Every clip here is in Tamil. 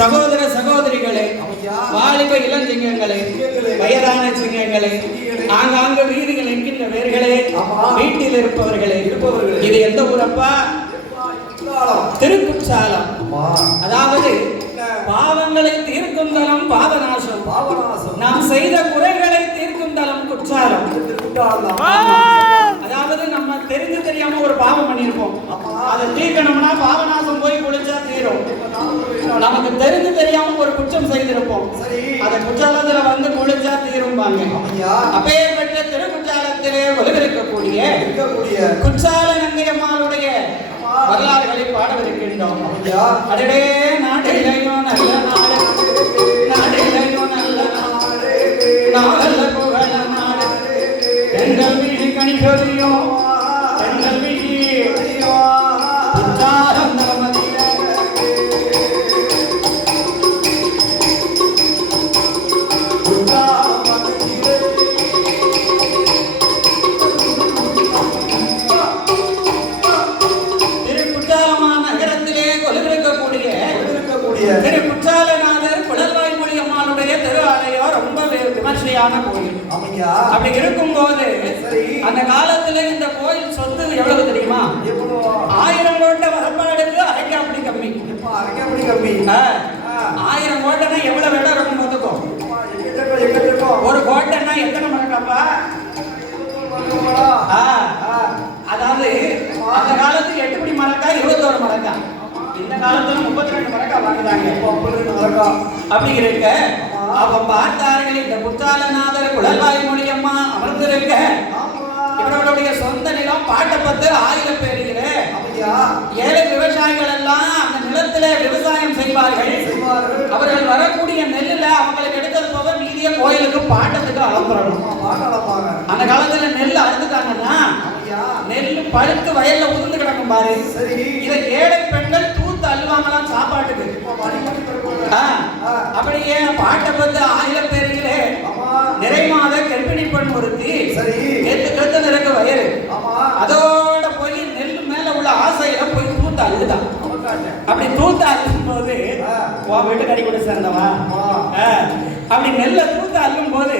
சகோதர சகோதரிகளே, வாலிப இளஞ்சிங்கங்களே, வயதான சிங்கங்களே, ஆங்காங்க வீதிகள் என்கின்ற வேர்களே, வீட்டில் இருப்பவர்களே, இது எந்த ஊரப்பா? திருக்குற்றாலம். அதாவது பாவங்களை தீர்க்கும் தலம் பாவநாசம், நாம் செய்த குறைகளை தீர்க்கும் தலம் குற்றாலம். அதாவது நம்ம தெரிஞ்சு தெரியாம ஒரு பாவம் பண்ணிருப்போம், அதை தீர்க்கணும்னா பாவநாசம் போய் குளிச்சா தீரும். நமக்கு தெரிஞ்சு தெரியாம ஒரு குற்றம் செய்திருப்போம், அதை குற்றாலத்துல வந்து குளிச்சா தீரும்பாங்க. அப்பேற்பட்ட திருக்குற்றாலத்திலே ஒலிபெருக்கக்கூடிய குற்றால நங்கையம்மாளுடைய வரலாறுகளை பாடவிருக்கின்றோம். அடடே நாட்டிலையோ நல்ல நாடு, நாட்டிலையோ நல்ல நாடு, நாவல்ல புகழ நாடு, பெண்கள் வீடு கணிகொழியோ, பெண்கள் வீடு குற்றாலம் திருக்குற்றாலநாதர் குழல்வாய்மொழி அம்மாளுடைய திரு ஆலயம் ரொம்ப விமர்சையான கோயில். அப்படி இருக்கும் போது அந்த காலத்துல இந்த கோயில் சொத்து எவ்வளவு தெரியுமா? 1000 கோட்டை வரப்பாடுக்கு அரைக்காப்படி கம்மி. 1000 கோட்டைனா எவ்வளவு இடம் இருக்கும் பார்த்துக்கோ. ஒரு கோட்டைன்னா எத்தனை மரக்காப்பா? அதாவது அந்த காலத்துக்கு 8 படி மரக்கா, 21 மரக்கா. இந்த காலத்துல 32 மரக்கா வாங்குறாங்க. அப்படி இருக்க அவ பார்த்தார்கள் இந்த குற்றாலநாதர் குழல்வாய்மொழி அம்மா அமர்ந்திருக்க. இவர்களுடைய சொந்த நிலம் பாட்டப்பத்து 1000 பேருகிற ஏழை விவசாயிகள் எல்லாம் அந்த நிலத்துல விவசாயம் செய்வார்கள். அவர்கள் வரக்கூடிய நெல்லுல அவங்களுக்கு எடுத்தது போக மீதிய கோயிலுக்கு பாட்டத்துக்கு அலம்புறணும். அந்த காலத்துல நெல் அறுத்துட்டாங்கன்னா நெல் பழுத்து வயல்ல உதிர்ந்து கிடக்கும் பாரு. இதை ஏழை பெண்கள் தூத்து அல்வாங்கலாம் சாப்பாட்டுக்கு. அப்படியே பாட்டப்பத்து 1000 பேருகிலே நிறைமாத கர்ப்பிணி பெண் ஒருத்தி கெத்து நிறக்கு வயறு. அதோட போய் நெல் மேல உள்ள ஆசையில போய் தூத்து அழுதுதான். அப்படி தூத்து அழுகும் போது வீட்டுக்கடி கூட சேர்ந்தவா அப்படி நெல்ல தூத்து அள்ளும் போது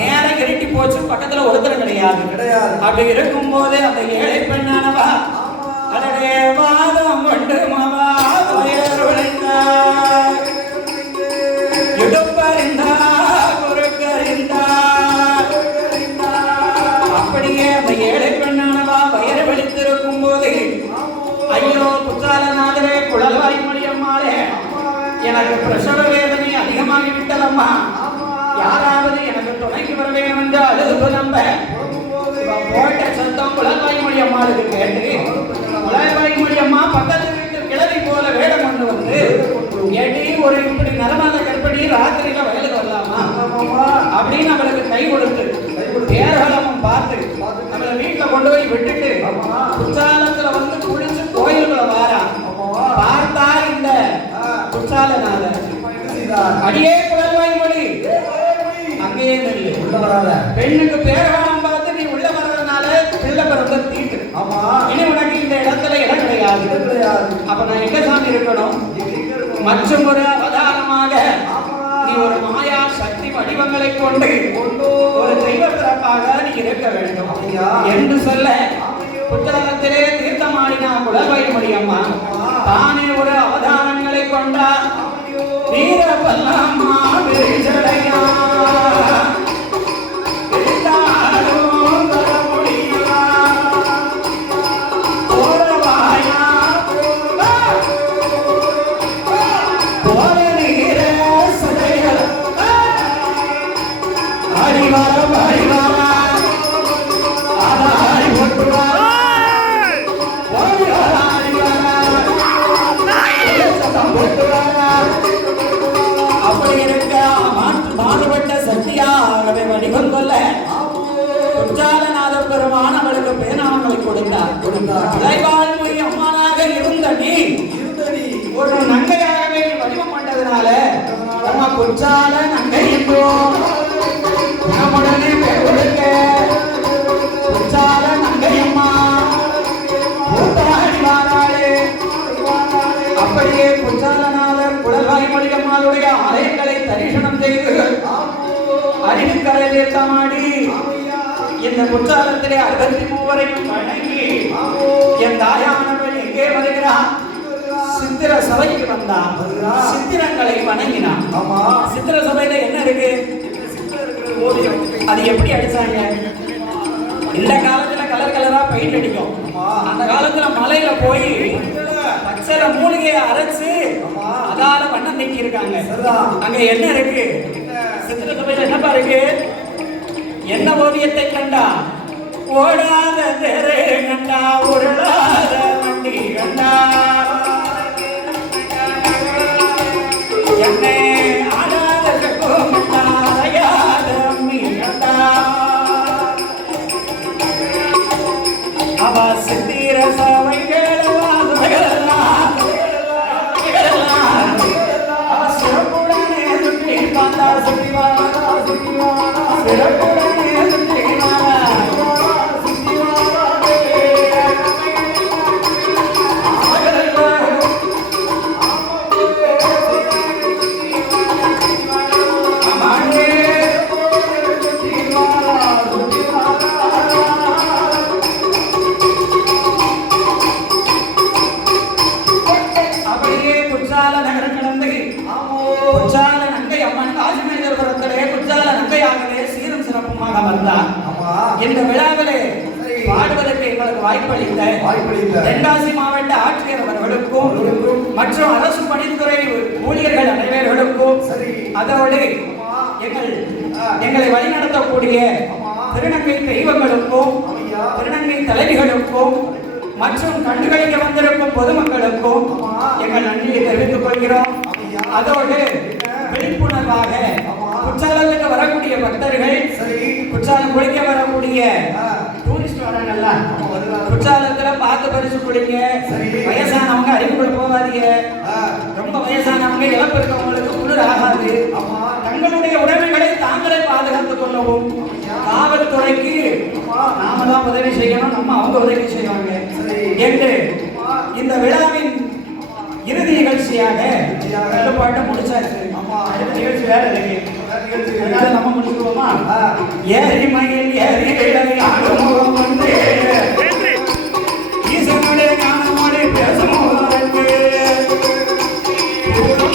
நேரம் இருட்டி போச்சு, பக்கத்துல ஒருத்தர் கிடையாது. அப்படி இருக்கும் போது அந்த ஏழை பெண்ணானவா அதனுடைய வாதம் கொண்டு மாவா அப்படியே அந்த ஏழை பெண்ணானவா வயிறு வலித்திருக்கும் போது, ஐயோ குற்றாலநாதரே குழல்வாய்மொழி அம்மாளே, எனக்கு பிரசவ வேதனை அதிகமாகி விட்டதம்மா, யாராவது எனக்கு துணைக்கு வர வேண்டும் என்று அழுது நம்ப போட்ட சத்தம் குழல்வாய்மொழி அம்மாளுக்கு கேட்டு குழல்வாய்மொழி அம்மா பக்கத்து வீட்டு கிளவி போல வேடம் கொண்டு வந்து ஏடி ஒரு இப்படி நரமாத கற்படி ராத்திரியில வயலுக்கு வரலாமா அப்படின்னு அவளுக்கு கை கொடுத்து தேர்கலமும் பார்த்து நம்மளை வீட்டுல கொண்டு போய் விட்டுட்டு குற்றாலத்துல வந்து குளிச்சு கோயிலுக்குள்ள வாரா. பார்த்தா இந்த குற்றாலநாதர் அடியே குழல்வாய்மொழி அங்கேயே நெல்லு உள்ள வராத. பெண்ணுக்கு பேரகாலம் பார்த்து நீ உள்ள வர்றதுனால பிள்ளை பிறந்த தீட்டு. இனி உனக்கு இந்த இடத்துல இடம் கிடையாது. அப்ப நான் எங்க சாமி இருக்கணும்? மற்றும் ஒரு அவதாரமாக நீ ஒரு மாயா சக்தி வடிவங்களை கொண்டு ஒரு தெய்வ பிறப்பாக நீ இருக்க வேண்டும் என்று சொல்ல குற்றாலத்திலே தீர்த்தமாடினா குழல்வாய்மொழி அம்மா தானே ஒரு அவதாரங்களை கொண்டார். வீரபல்லம்மா விரிசடையா அப்படி இருக்க மாறுபட்ட சக்தியாகவே வடிவம் கொள்ள குற்றாலநாத பெருமான் அவளுக்கு பேனாமங்களை கொடுத்தார். குழல்வாய்மொழி அம்மானாக இருந்த நீ ஒரு நங்கையாகவே வடிவம் கொண்டதுனால நம்ம குற்றால நங்கை என்போம். நம்முடனே பேர் கொடுக்க குற்றால நங்கை அம்மா அப்படியே குற்றாலநாதர் குழல்வாய் குழல்வாய் மொழியம்மாளுடைய ஆலயங்களை தரிசனம் செய்து அருகரை தீர்த்தமாடி இந்த குற்றாலத்திலே 63 வணங்கி என் தாயானவள் எங்கே வருகிறான்? சித்திர சபைக்கு வந்தான். சித்திரங்களை வணங்கினான். சித்திர சபையில என்ன இருக்கு? அது எப்படி அடிச்சாங்க? இந்த காலத்துல கலர் கலரா பெயிண்ட் அடிக்கும். அந்த காலத்துல மலையில போய் பச்சை மூலிகையை அரைச்சு அதால வண்ணம் நீக்கி இருக்காங்க. அங்க என்ன இருக்கு? சித்திர சபையில என்னப்பா இருக்கு? என்ன ஓவியத்தை கண்டா? ஓடாத தெரு கண்டா, உருளாத வண்டி கண்டா, என்னை ஆடாத கண்டா, அறையாத அம்மி கண்டா. அவ சித்திர சபைகள் சிறப்புடனே சுற்றி வந்தா, சுற்றி வாழா, சுற்றி வாழா, சிறப்புடனே சுற்றி வாழா, சுற்றி வாழா. அப்படியே குற்றால நகரம் கடந்து குற்றால நங்கை அம்மன் காசிமேஸ்வரத்திலே குற்றால நங்கையாகவே சீரும் சிறப்புமாக வந்தார். இந்த விழாவிலே பாடுவதற்கு எங்களுக்கு வாய்ப்பளித்த தென்காசி மாவட்ட ஆட்சியர் அவர்களுக்கும் மற்றும் அரசு பணித்துறை ஊழியர்கள் அனைவர்களுக்கும் அதோடு எங்களை வழிநடத்தக்கூடிய திருநங்கை தெய்வங்களுக்கும் திருநங்கை தலைவிகளுக்கும் மற்றும் கண்டுகளிக்க வந்திருக்கும் பொதுமக்களுக்கும் எங்கள் நன்றியை தெரிவித்துக் கொள்கிறோம். அதோடு விழிப்புணர்வாக குற்றாலத்துக்கு வரக்கூடிய பக்தர்கள், குற்றாலம் குளிக்க வரக்கூடிய டூரிஸ்ட் வராங்கல்ல, குற்றாலத்துல பார்த்து பரிசு குளிங்க. வயசானவங்க அறிவுக்குள்ள போகாதீங்க. ரொம்ப வயசானவங்க இழப்பு இருக்கவங்களுக்கு குளிர் ஆகாது. தங்களுடைய உடைமைகளை தாங்களே பாதுகாத்துக் கொள்ளவும் காவல்துறைக்கு நாம தான் உதவி செய்யணும், நம்ம அவங்க உதவி செய்வாங்க என்று இந்த விழாவின் இறுதி நிகழ்ச்சியாக பாட்டை முடிச்சாச்சு. அடுத்த நிகழ்ச்சி வேற இருக்கு, நம்ம முடிச்சுக்குவோமா? ஏரிமையில்